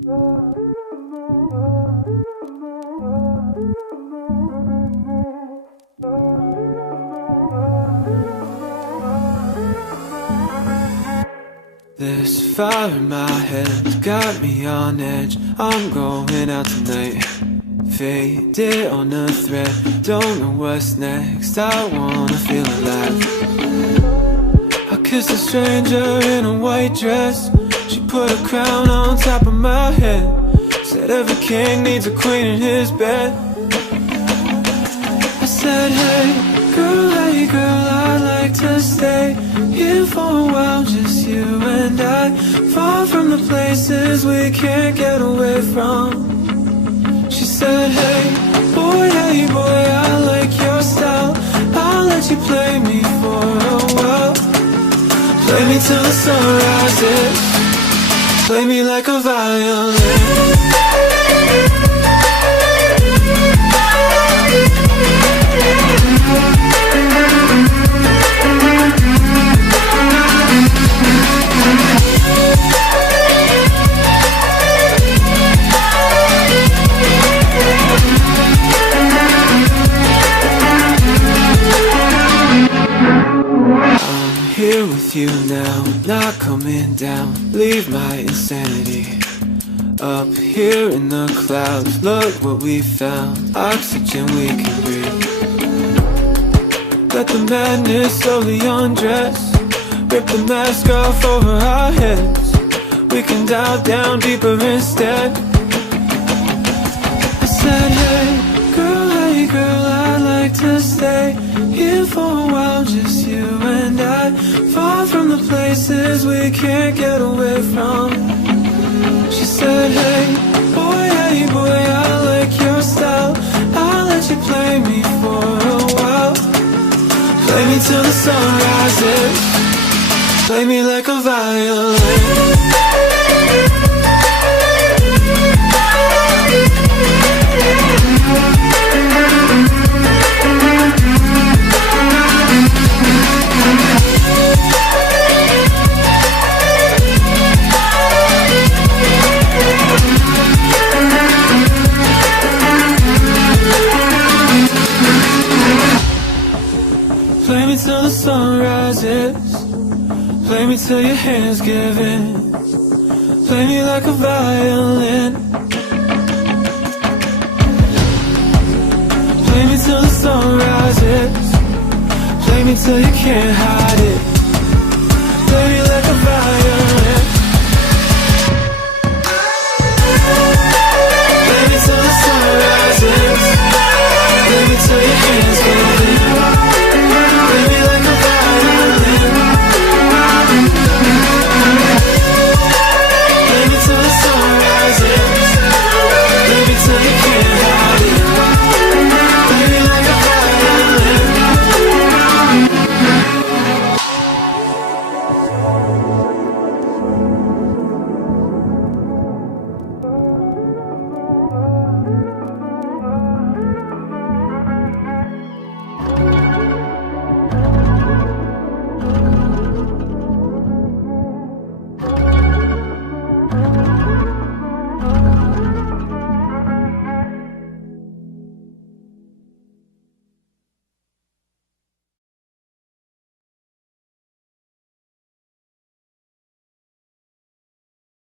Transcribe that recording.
This fire in my head's got me on edge. I'm going out tonight, faded on a thread. Don't know what's next, I wanna feel alive. I kissed a stranger in a white dress. She put a crown on top of my head. Said every king needs a queen in his bed. I said, hey girl, I'd like to stay here for a while, just you and I. Far from the places we can't get away from. She said, hey boy, I like your style. I'll let you play me for a while. Play me till the sun rises. Play me like a violin. Here with you now, not coming down. Leave my insanity up here in the clouds. Look what we found, oxygen we can breathe. Let the madness slowly undress. Rip the mask off over our heads. We can dive down deeper instead. I said, hey girl, I'd like to stay here for a while, just you and I. Far from the places we can't get away from. She said, hey boy, I like your style. I'll let you play me for a while. Play me till the sun rises. Play me like a violin. Play me till the sun rises. Play me till your hands give in. Play me like a violin. Play me till the sun rises. Play me till you can't hide it.